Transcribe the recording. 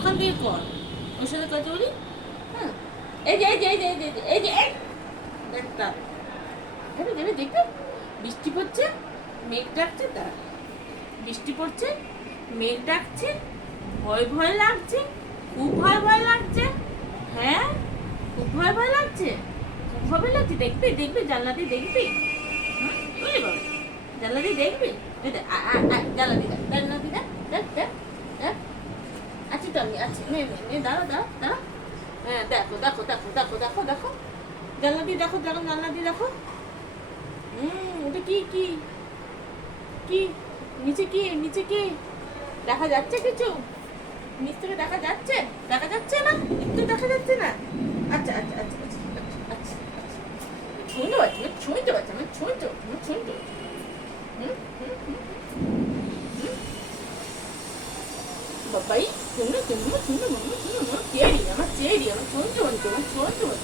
ওখান থেকে কর, ওর সাথে কথা বলি। হ্যাঁ, এই যে এই যে এই যে এই যে এই যে একটা দেখবে দেখবে দেখবে বৃষ্টি পড়ছে, মেঘ ডাকছে, তার বৃষ্টি পড়ছে, মেঘ ডাকছে, ভয় ভয় লাগছে, খুব ভয় ভয় লাগছে। হ্যাঁ, খুব ভয় ভয় লাগছে, খুব ভয় লাগছে। দেখবি দেখবি জানলা দিয়ে দেখবি। হুম, ওরে বাবা, জানলা দিয়ে দেখবি। জানলা দিয়ে দেখ, জানলা দিয়ে দেখ, দেখ দেখ দেখ। আছি তো আমি, আছি। নে নে নে, দাঁড়া দাঁড়া দাঁড়া। হ্যাঁ, দেখো দেখো দেখো দেখো দেখো দেখো, জানলা দিয়ে দেখো দেখো, জানলা দিয়ে দেখো। ওটা কি কি কি? নিচে কি, নিচে কি দেখা যাচ্ছে কিছু? নিচ থেকে দেখা যাচ্ছে? দেখা যাচ্ছে না, একটু দেখা যাচ্ছে না। আচ্ছা আচ্ছা আচ্ছা আচ্ছা আচ্ছা আচ্ছা, শুনতে পাচ্ছি, আমি শুনতে পাচ্ছি, আমি শুনতে পাচ্ছি, আমি শুনতে পাচ্ছি। হুম হুম হুম হুম, বাবাই শুনলো শুনলো শুনলো শুনলো শুনলো, আমার চেরি, আমার চেরি, আমার শুনতে পাচ্ছি, আমার শুনতে পাচ্ছি।